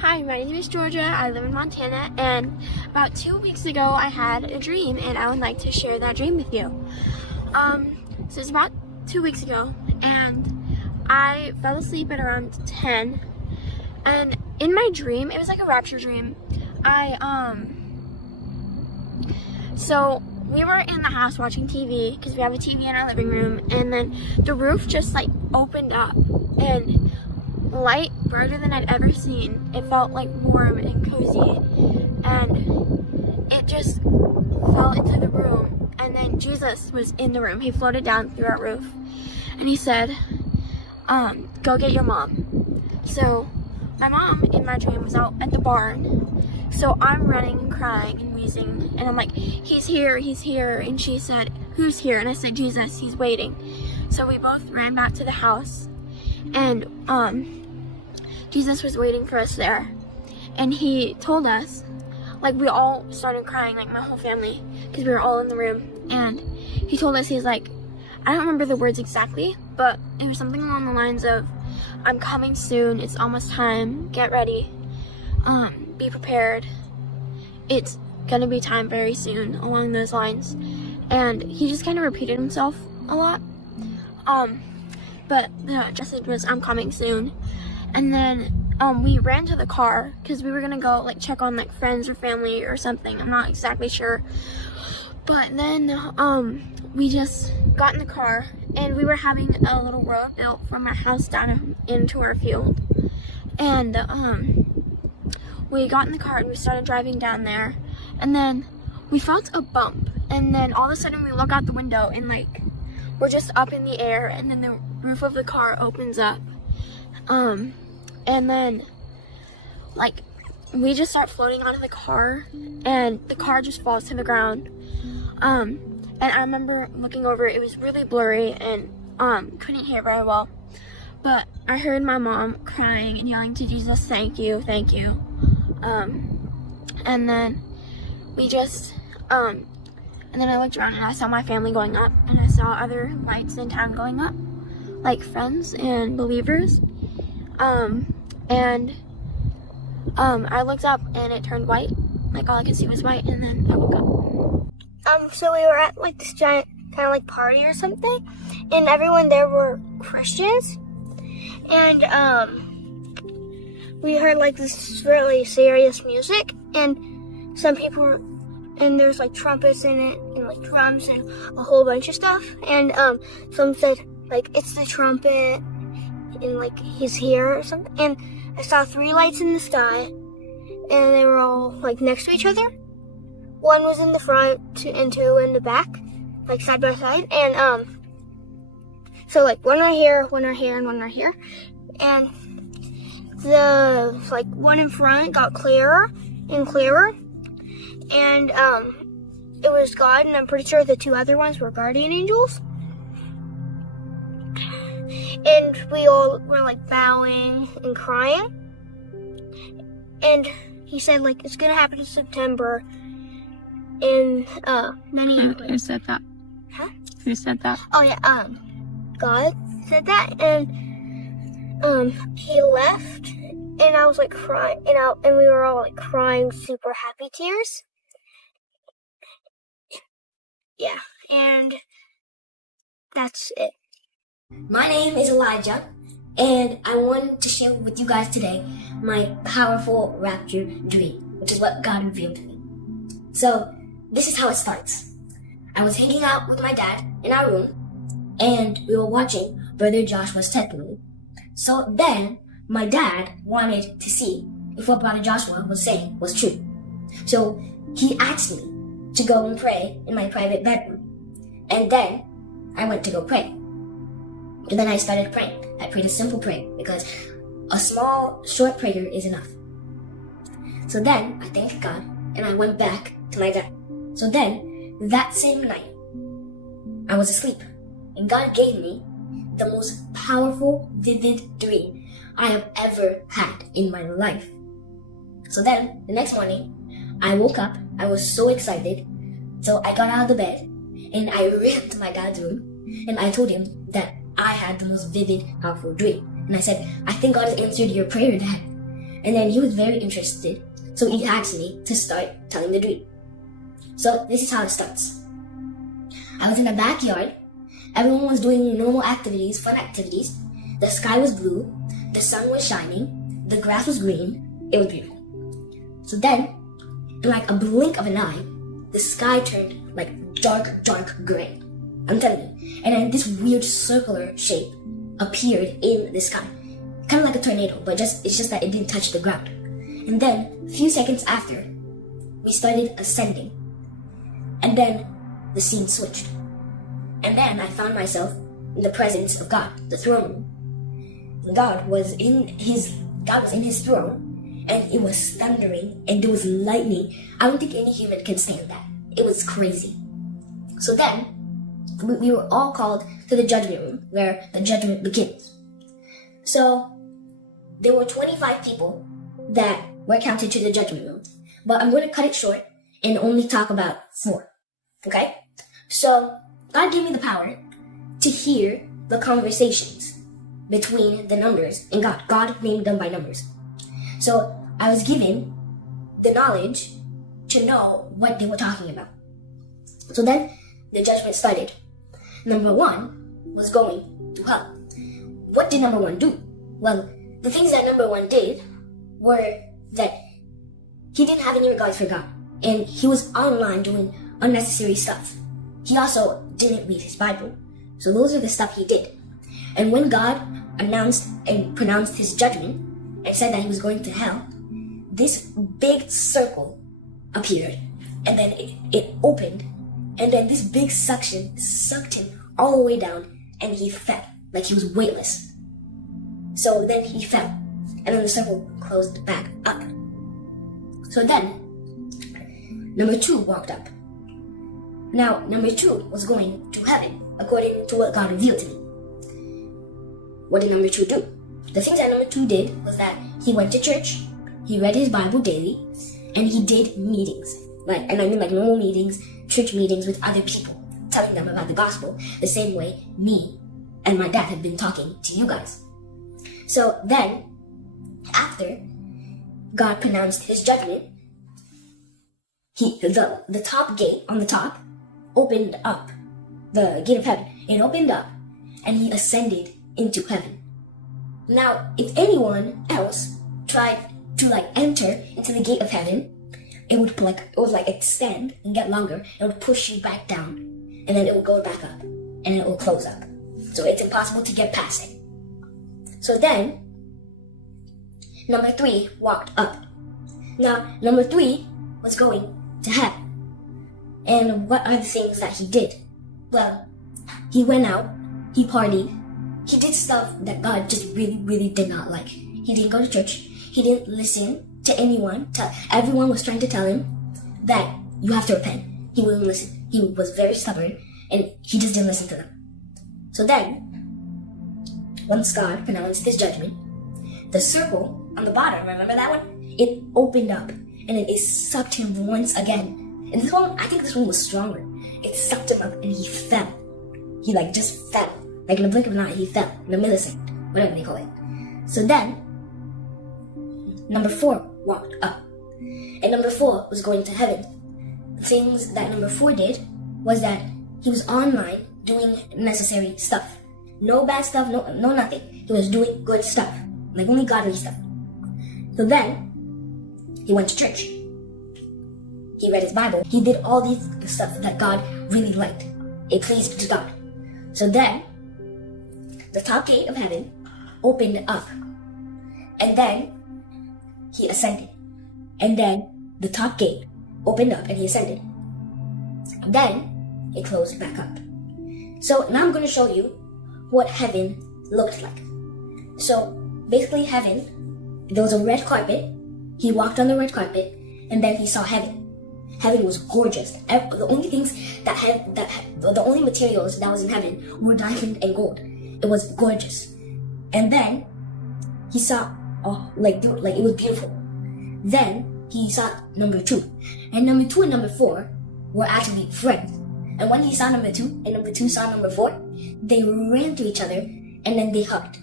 Hi, my name is Georgia. I live in Montana, and about 2 weeks ago I had a dream, and I would like to share that dream with you. So it's about 2 weeks ago, and I fell asleep at around 10, and in my dream, it was like a rapture dream. So we were in the house watching TV, because we have a TV in our living room, and then the roof just like opened up, and light brighter than I'd ever seen. It felt like warm and cozy, and it just fell into the room, and then Jesus was in the room. He floated down through our roof, and he said, go get your mom. So my mom in my dream was out at the barn, so I'm running and crying and wheezing, and I'm like, he's here, and she said, who's here? And I said, Jesus, he's waiting. So we both ran back to the house, and Jesus was waiting for us there, and he told us, like, we all started crying, like my whole family, because we were all in the room, and he told us, he's like, I don't remember the words exactly, but it was something along the lines of, I'm coming soon, it's almost time, get ready, be prepared, it's gonna be time very soon, along those lines. And he just kind of repeated himself a lot, but the message was, I'm coming soon. And then we ran to the car because we were gonna go like check on like friends or family or something. I'm not exactly sure. But then we just got in the car, and we were having a little road built from our house down into our field. And we got in the car and we started driving down there, and then we felt a bump, and then all of a sudden we look out the window and like we're just up in the air, and then the roof of the car opens up. And then, like, we just start floating out of the car, and the car just falls to the ground. And I remember looking over, it was really blurry, and, couldn't hear very well. But I heard my mom crying and yelling to Jesus, thank you, thank you. And then we just, and then I looked around and I saw my family going up, and I saw other lights in town going up, like friends and believers. I looked up and it turned white. Like all I could see was white, and then I woke up. So we were at like this giant kind of like party or something, and everyone there were Christians, and we heard like this really serious music, and some people were, and there's like trumpets in it, and like drums and a whole bunch of stuff, and some said like, it's the trumpet, and like he's here or something. And I saw 3 lights in the sky, and they were all like next to each other. One was in the front and 2 in the back, like side by side. And so like one right here, one right here, and one right here. And the like one in front got clearer and clearer, and it was God, and I'm pretty sure the 2 other ones were guardian angels. And we all were like bowing and crying. And he said like, it's gonna happen in September. And many years later. Who said that? Huh? Who said that? Oh yeah, God said that. And he left, and I was like crying, and we were all like crying super happy tears. Yeah, and that's it. My name is Elijah, and I wanted to share with you guys today my powerful rapture dream, which is what God revealed to me. So, this is how it starts. I was hanging out with my dad in our room, and we were watching Brother Joshua's testimony. So then, my dad wanted to see if what Brother Joshua was saying was true. So, he asked me to go and pray in my private bedroom. And then, I went to go pray. And then I started praying. I prayed a simple prayer because a small, short prayer is enough. So then I thanked God, and I went back to my dad. So then, that same night, I was asleep, and God gave me the most powerful, vivid dream I have ever had in my life. So then, the next morning, I woke up. I was so excited. So I got out of the bed, and I ran to my dad's room, and I told him that I had the most vivid, powerful dream. And I said, I think God has answered your prayer, Dad. And then he was very interested, so he asked me to start telling the dream. So this is how it starts. I was in the backyard. Everyone was doing normal activities, fun activities. The sky was blue. The sun was shining. The grass was green. It was beautiful. So then, in like a blink of an eye, the sky turned like dark gray. I'm telling you. And then this weird circular shape appeared in the sky. Kind of like a tornado, but it's just that it didn't touch the ground. And then, a few seconds after, we started ascending. And then, the scene switched. And then I found myself in the presence of God, the throne room. God was in his throne, and it was thundering, and there was lightning. I don't think any human can stand that. It was crazy. So then, we were all called to the judgment room, where the judgment begins. So, there were 25 people that were counted to the judgment room. But I'm going to cut it short and only talk about 4. Okay? So, God gave me the power to hear the conversations between the numbers and God. God named them by numbers. So, I was given the knowledge to know what they were talking about. So then, the judgment started. Number 1 was going to hell. What did number 1 do? Well, the things that number 1 did were that he didn't have any regards for God. And he was online doing unnecessary stuff. He also didn't read his Bible. So those are the stuff he did. And when God announced and pronounced his judgment and said that he was going to hell, this big circle appeared. And then it opened. And then this big suction sucked him all the way down, and he fell like he was weightless. So then he fell, and then the circle closed back up. So then, number 2 walked up. Now, number 2 was going to heaven, according to what God revealed to me. What did number 2 do? The things that number 2 did was that he went to church, he read his Bible daily, and he did meetings. Like normal meetings, church meetings with other people, telling them about the gospel, the same way me and my dad had been talking to you guys. So then, after God pronounced his judgment, the top gate on the top opened up, the gate of heaven. It opened up, and he ascended into heaven. Now, if anyone else tried to enter into the gate of heaven, it would extend and get longer. It would push you back down, and then it would go back up, and it will close up. So it's impossible to get past it. So then, number 3 walked up. Now, number 3 was going to heaven. And what are the things that he did? Well, he went out, he partied, he did stuff that God just really did not like. He didn't go to church, he didn't listen to anyone. Everyone was trying to tell him that you have to repent. He wouldn't listen. He was very stubborn, and he just didn't listen to them. So then, once God pronounced his judgment, the circle on the bottom, remember that one? It opened up, and then it sucked him once again. And this one, I think this one was stronger. It sucked him up, and he fell. He just fell. Like in a blink of an eye, he fell. In a millisecond, whatever they call it. So then, number 4 walked up. And number 4 was going to heaven. The things that number 4 did was that he was online doing necessary stuff. No bad stuff, no nothing. He was doing good stuff. Like only godly stuff. So then, he went to church. He read his Bible. He did all these stuff that God really liked. It pleased to God. So then, the top gate of heaven opened up. And then, he ascended. And then, the top gate opened up and he ascended. Then, it closed back up. So, now I'm going to show you what heaven looked like. So, basically heaven, there was a red carpet. He walked on the red carpet, and then he saw heaven. Heaven was gorgeous. The only the only materials that was in heaven were diamond and gold. It was gorgeous. And then he saw, it was beautiful. Then he saw number 2, and number 2 and number 4 were actually friends. And when he saw number 2 and number 2 saw number 4, they ran to each other, and then they hugged.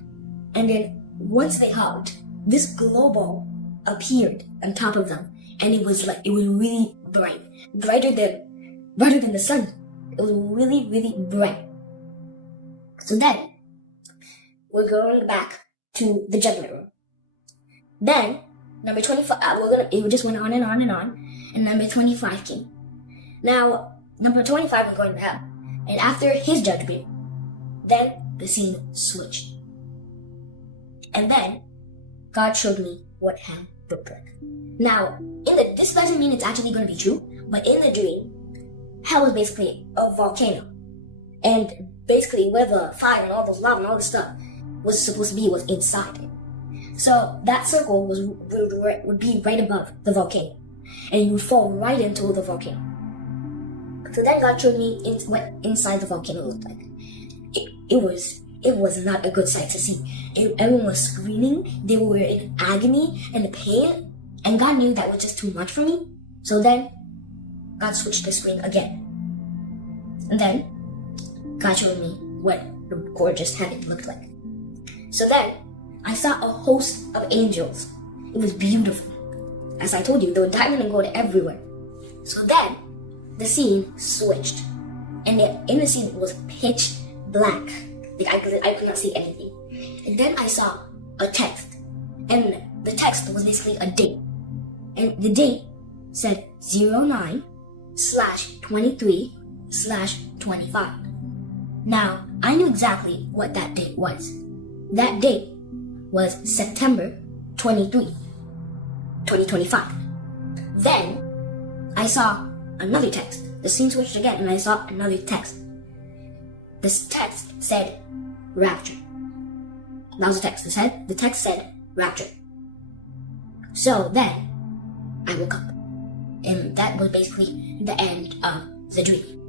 And then once they hugged, this glow ball appeared on top of them, and it was really bright, brighter than the sun. It was really, really bright. So then, we're going back to the judgment room. Then, number 25, it just went on and on and on, and number 25 came. Now, number 25 was going to hell, and after his judgment, then the scene switched. And then, God showed me what hell looked like. Now, this doesn't mean it's actually going to be true, but in the dream, hell was basically a volcano. And basically where the fire and all those lava and all this stuff was supposed to be was inside it. So that circle would be right above the volcano. And you would fall right into the volcano. So then God showed me what inside the volcano looked like. It was not a good sight to see. Everyone was screaming. They were in agony and pain. And God knew that was just too much for me. So then, God switched the screen again. And then, God showed me what the gorgeous heaven looked like. So then, I saw a host of angels. It was beautiful. As I told you, there were diamond and gold everywhere. So then, the scene switched. And in the scene, it was pitch black. I could not see anything. And then I saw a text. And the text was basically a date. And the date said 09/23/25. Now, I knew exactly what that date was. That date was September 23, 2025. Then, I saw another text. The scene switched again, and I saw another text. This text said, Rapture. That was the text. The text said, Rapture. So then, I woke up. And that was basically the end of the dream.